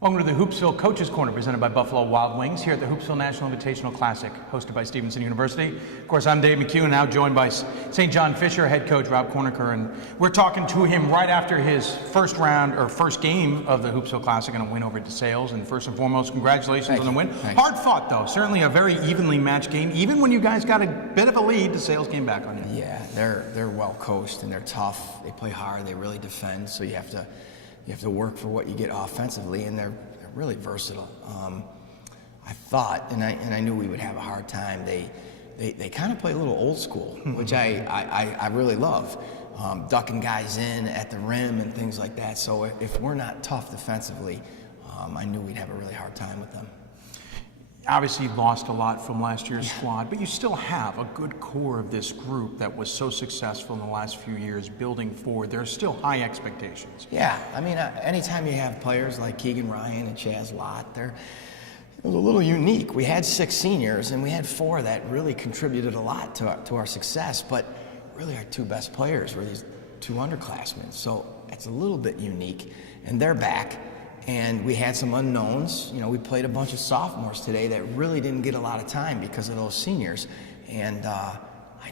Welcome to the Hoopsville Coaches Corner, presented by Buffalo Wild Wings, here at the Hoopsville National Invitational Classic, hosted by Stevenson University. Of course, I'm Dave McHugh, now joined by St. John Fisher head coach Rob Kornaker, and we're talking to him right after his first game of the Hoopsville Classic and a win over DeSales. And first and foremost, congratulations on the win. Thanks. Hard fought, though. Certainly a very evenly matched game. Even when you guys got a bit of a lead, DeSales came back on you. Yeah, they're well coached and they're tough. They play hard. They really defend. So you have to work for what you get offensively, and they're really versatile. I thought, and I knew we would have a hard time. They kind of play a little old school, which I really love, ducking guys in at the rim and things like that. So if we're not tough defensively, I knew we'd have a really hard time with them. Obviously, you lost a lot from last year's squad, but you still have a good core of this group that was so successful in the last few years building forward. There's still high expectations. Yeah, I mean, anytime you have players like Keegan Ryan and Chaz Lott, it was a little unique. We had 6 seniors, and we had 4 that really contributed a lot to our success, but really our 2 best players were these 2 underclassmen. So it's a little bit unique, and they're back. And we had some unknowns. You know, we played a bunch of sophomores today that really didn't get a lot of time because of those seniors. And I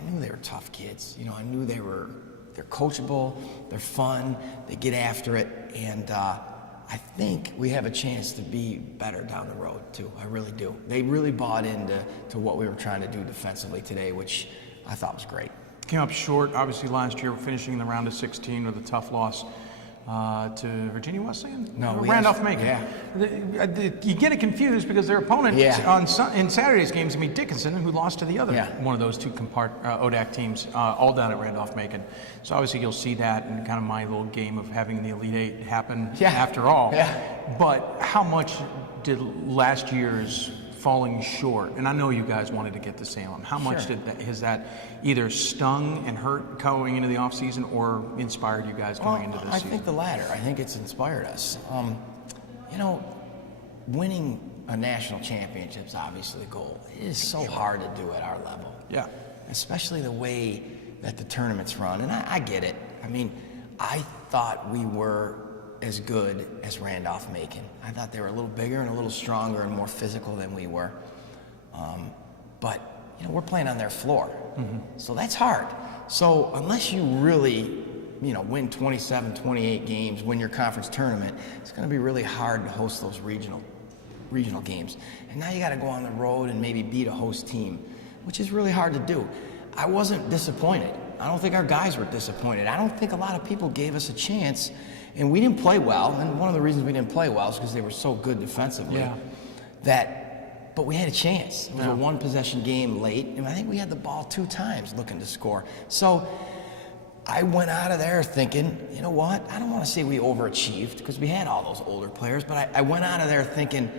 knew they were tough kids. You know, I knew they're coachable, they're fun, they get after it. And I think we have a chance to be better down the road, too. I really do. They really bought into what we were trying to do defensively today, which I thought was great. Came up short, obviously, last year, finishing in the round of 16 with a tough loss to Virginia Wesleyan? No, Randolph-Macon. Yeah. You get it confused because their opponent in Saturday's games meet Dickinson, who lost to the other one of those 2 ODAC teams, all down at Randolph-Macon. So obviously you'll see that in kind of my little game of having the Elite Eight happen after all. Yeah. But how much did last year's falling short, and I know you guys wanted to get to Salem, how much has that either stung and hurt going into the offseason or inspired you guys going into this season? I think the latter. I think it's inspired us. You know, winning a national championship is obviously the goal. It is so hard to do at our level. Yeah. Especially the way that the tournaments run, and I get it. I mean, I thought we were as good as Randolph-Macon. I thought they were a little bigger and a little stronger and more physical than we were. But, you know, we're playing on their floor. So that's hard. So unless you really, you know, win 27, 28 games, win your conference tournament, it's going to be really hard to host those regional games. And now you got to go on the road and maybe beat a host team, which is really hard to do. I wasn't disappointed. I don't think our guys were disappointed. I don't think a lot of people gave us a chance. And we didn't play well, and one of the reasons we didn't play well is because they were so good defensively. But we had a chance. It was a 1-possession game late, and I think we had the ball 2 times looking to score. So I went out of there thinking, you know what? I don't want to say we overachieved because we had all those older players, but I went out of there thinking,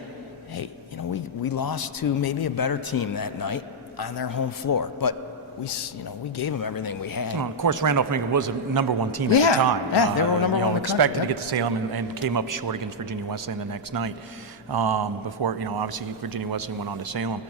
hey, you know, we lost to maybe a better team that night on their home floor, but we gave them everything we had. Well, of course, Randolph-Macon was a #1 team at the time. Yeah, they were number 1 in the expected country, to get to Salem and came up short against Virginia Wesleyan the next night. Before, you know, obviously Virginia Wesleyan went on to Salem.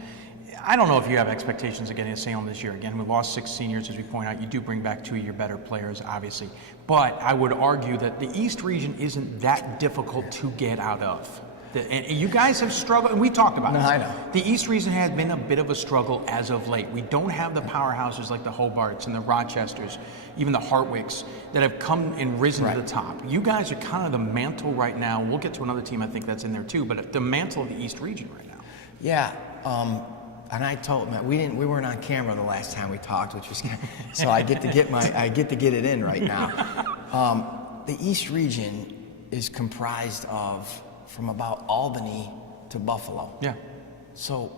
I don't know if you have expectations of getting to Salem this year. Again, we lost 6 seniors, as we point out. You do bring back 2 of your better players, obviously. But I would argue that the East region isn't that difficult to get out of. And you guys have struggled, and we talked about it. I know. The East region has been a bit of a struggle as of late. We don't have the powerhouses like the Hobarts and the Rochesters, even the Hartwicks, that have come and risen to the top. You guys are kind of the mantle right now. We'll get to another team I think that's in there too, but the mantle of the East region right now. Yeah, and I told him we weren't on camera the last time we talked, which was so I get to get it in right now. The East region is comprised of from about Albany to Buffalo. Yeah. So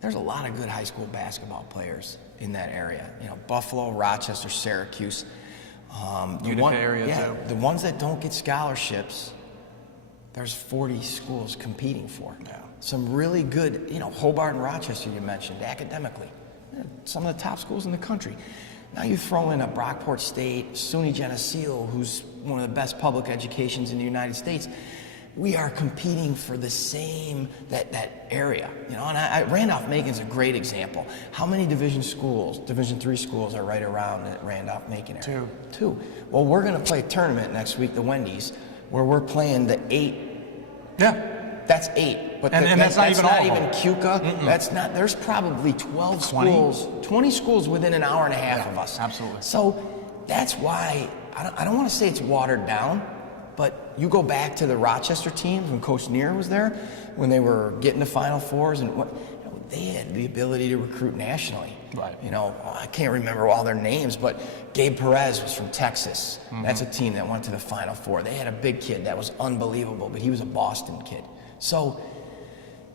there's a lot of good high school basketball players in that area. You know, Buffalo, Rochester, Syracuse. Utica area too. The ones that don't get scholarships, there's 40 schools competing for. Yeah. Some really good, you know, Hobart and Rochester you mentioned, academically. Some of the top schools in the country. Now you throw in a Brockport State, SUNY Geneseo, who's one of the best public educations in the United States. We are competing for the same, that area, you know, and Randolph-Macon's a great example. How many Division III schools are right around the Randolph-Macon area? 2. Well, we're going to play a tournament next week, the Wendy's, where we're playing the 8 Yeah. That's 8. But and that's not even all of them. Keuka. That's not. There's probably 12 schools, 20 schools within an hour and a half of us. Absolutely. So that's why I don't want to say it's watered down, but you go back to the Rochester teams when Coach Neer was there, when they were getting to Final Fours, and they had the ability to recruit nationally. Right. I can't remember all their names, but Gabe Perez was from Texas. That's a team that went to the Final Four. They had a big kid that was unbelievable, but he was a Boston kid. So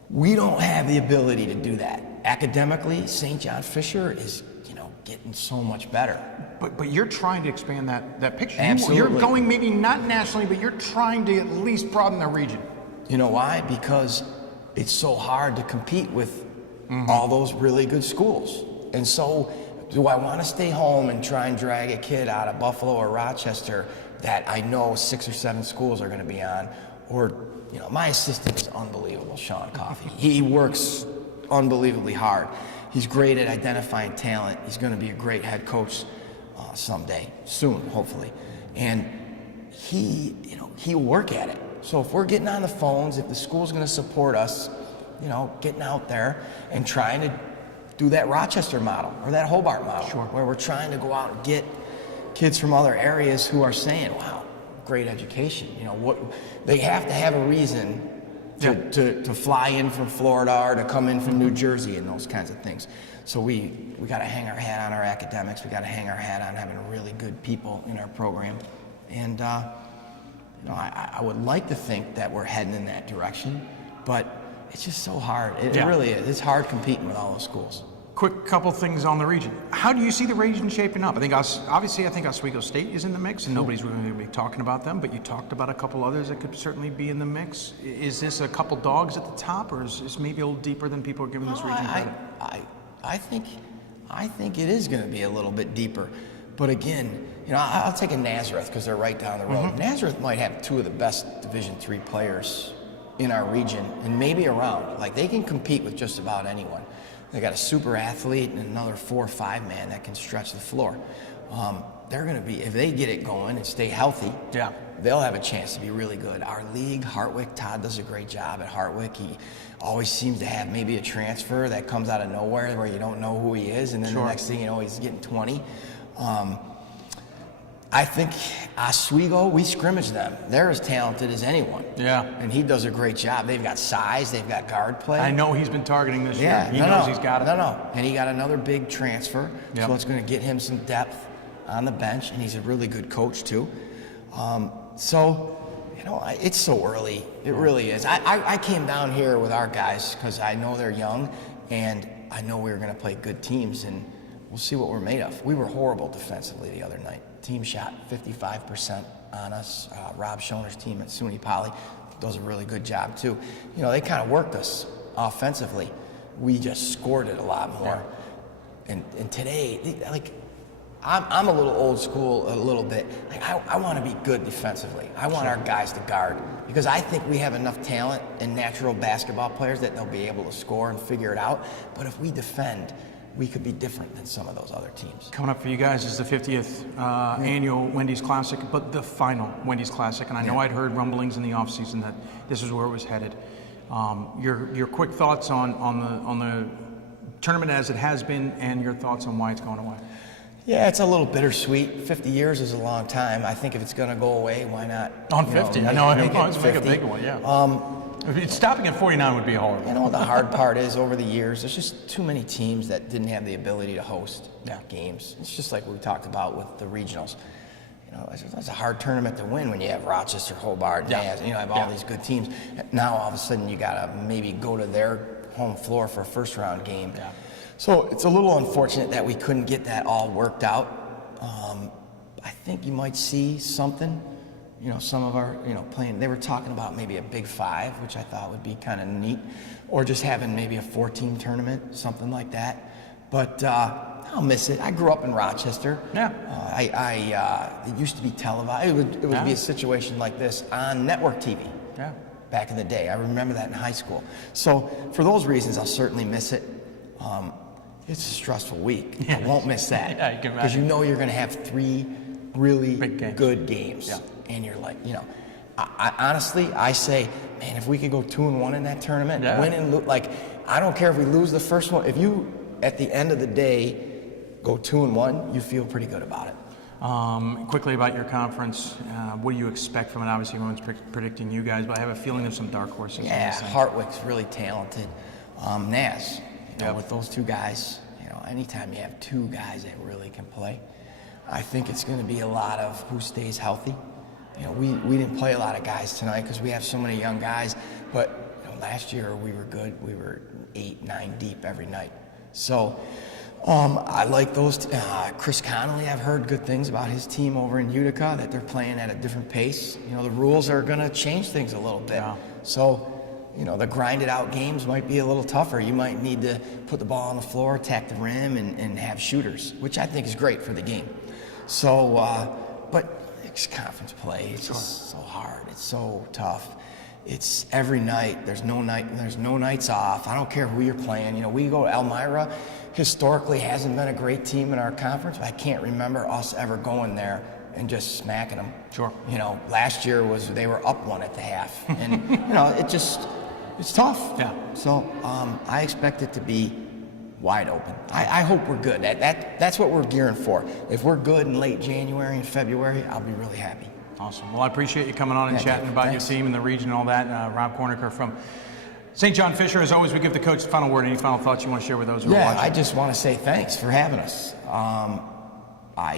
we don't have the ability to do that. Academically, St. John Fisher is, getting so much better. But you're trying to expand that picture. Absolutely. You're going maybe not nationally, but you're trying to at least broaden the region. You know why? Because it's so hard to compete with all those really good schools. And so do I want to stay home and try and drag a kid out of Buffalo or Rochester that I know 6 or 7 schools are going to be on? Or, my assistant is unbelievable, Sean Coffey. He works unbelievably hard. He's great at identifying talent. He's going to be a great head coach someday, soon, hopefully. And he'll work at it. So if we're getting on the phones, if the school's going to support us, getting out there and trying to do that Rochester model or that Hobart model, where we're trying to go out and get kids from other areas who are saying, wow, great education. They have to have a reason to fly in from Florida or to come in from New Jersey and those kinds of things. So we got to hang our hat on our academics. We got to hang our hat on having really good people in our program. And I would like to think that we're heading in that direction, but it's just so hard. It really is. It's hard competing with all those schools. Quick couple things on the region. How do you see the region shaping up? I think Oswego State is in the mix, and nobody's really going to be talking about them, but you talked about a couple others that could certainly be in the mix. Is this a couple dogs at the top, or is this maybe a little deeper than people are giving this region credit? I think it is going to be a little bit deeper. But again, I'll take a Nazareth because they're right down the road. Nazareth might have 2 of the best Division III players in our region and maybe around. Like, they can compete with just about anyone. They got a super athlete and another 4 or 5 man that can stretch the floor. They're going to be, if they get it going and stay healthy, they'll have a chance to be really good. Our league, Hartwick, Todd does a great job at Hartwick. He always seems to have maybe a transfer that comes out of nowhere where you don't know who he is, and then the next thing you know, he's getting 20. I think Oswego, we scrimmage them. They're as talented as anyone. Yeah. And he does a great job. They've got size. They've got guard play. I know he's been targeting this year. He knows he's got it. And he got another big transfer. So it's going to get him some depth on the bench. And he's a really good coach, too. It's so early. It really is. I came down here with our guys because I know they're young. And I know we were going to play good teams. And we'll see what we're made of. We were horrible defensively the other night. Team shot 55% on us. Rob Schoner's team at SUNY Poly does a really good job too. They kind of worked us offensively. We just scored it a lot more. And today, I'm a little old school a little bit. I want to be good defensively. I want our guys to guard because I think we have enough talent and natural basketball players that they'll be able to score and figure it out. But if we defend, we could be different than some of those other teams. Coming up for you guys is the 50th annual Wendy's Classic, but the final Wendy's Classic. And I know I'd heard rumblings in the offseason that this is where it was headed. Your quick thoughts on the tournament as it has been, and your thoughts on why it's going away. Yeah, it's a little bittersweet. 50 years is a long time. I think if it's going to go away, why not? On 50, I know. It's make a big one, stopping at 49 would be horrible. The hard part is over the years, there's just too many teams that didn't have the ability to host games. It's just like we talked about with the regionals. It's a hard tournament to win when you have Rochester, Hobart, Naz, you have all these good teams. Now all of a sudden you got to maybe go to their home floor for a first round game. Yeah. So it's a little unfortunate that we couldn't get that all worked out. I think you might see something. Some of our, playing, they were talking about maybe a Big 5, which I thought would be kind of neat, or just having maybe a 14 tournament, something like that. But I'll miss it. I grew up in Rochester. Yeah. It used to be televised. It would be a situation like this on network TV. Yeah. Back in the day. I remember that in high school. So for those reasons, I'll certainly miss it. It's a stressful week. I won't miss that. Yeah, you can imagine. Because you're going to have 3 really good games. Yeah. And you're like, honestly, I say, man, if we could go 2-1 in that tournament, win and lose, like, I don't care if we lose the first one. If you, at the end of the day, go 2-1, you feel pretty good about it. Quickly about your conference, what do you expect from it? Obviously, everyone's predicting you guys, but I have a feeling there's some dark horses. Yeah, Hartwick's really talented. Nas, with those two guys, anytime you have two guys that really can play, I think it's going to be a lot of who stays healthy. We didn't play a lot of guys tonight because we have so many young guys, but last year we were good. We were 8-9 deep every night. So I like those. Chris Connolly, I've heard good things about his team over in Utica, that they're playing at a different pace. The rules are going to change things a little bit. Yeah. So, the grinded out games might be a little tougher. You might need to put the ball on the floor, attack the rim, and have shooters, which I think is great for the game. So, but it's conference play. It's just so hard. It's so tough. It's every night. There's no nights off. I don't care who you're playing. We go to Elmira. Historically hasn't been a great team in our conference, but I can't remember us ever going there and just smacking them. Sure. Last year they were up 1 at the half, and it's tough. Yeah. So I expect it to be wide open. I hope we're good. That's what we're gearing for. If we're good in late January and February, I'll be really happy. Awesome. Well, I appreciate you coming on and chatting about your team and the region and all that. Rob Kornaker from St. John Fisher. As always, we give the coach the final word. Any final thoughts you want to share with those who are watching? I just want to say thanks for having us. I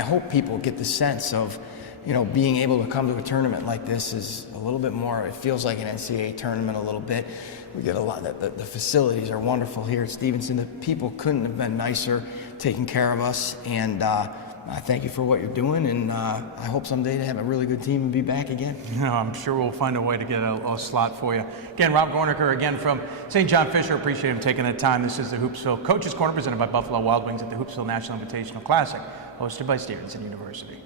hope people get the sense of, being able to come to a tournament like this is a little bit more, it feels like an NCAA tournament a little bit. We get a lot, the facilities are wonderful here at Stevenson. The people couldn't have been nicer taking care of us, and I thank you for what you're doing, and I hope someday to have a really good team and be back again. I'm sure we'll find a way to get a slot for you. Again, Rob Kornaker, again from St. John Fisher. Appreciate him taking the time. This is the Hoopsville Coaches Corner presented by Buffalo Wild Wings at the Hoopsville National Invitational Classic, hosted by Stevenson University.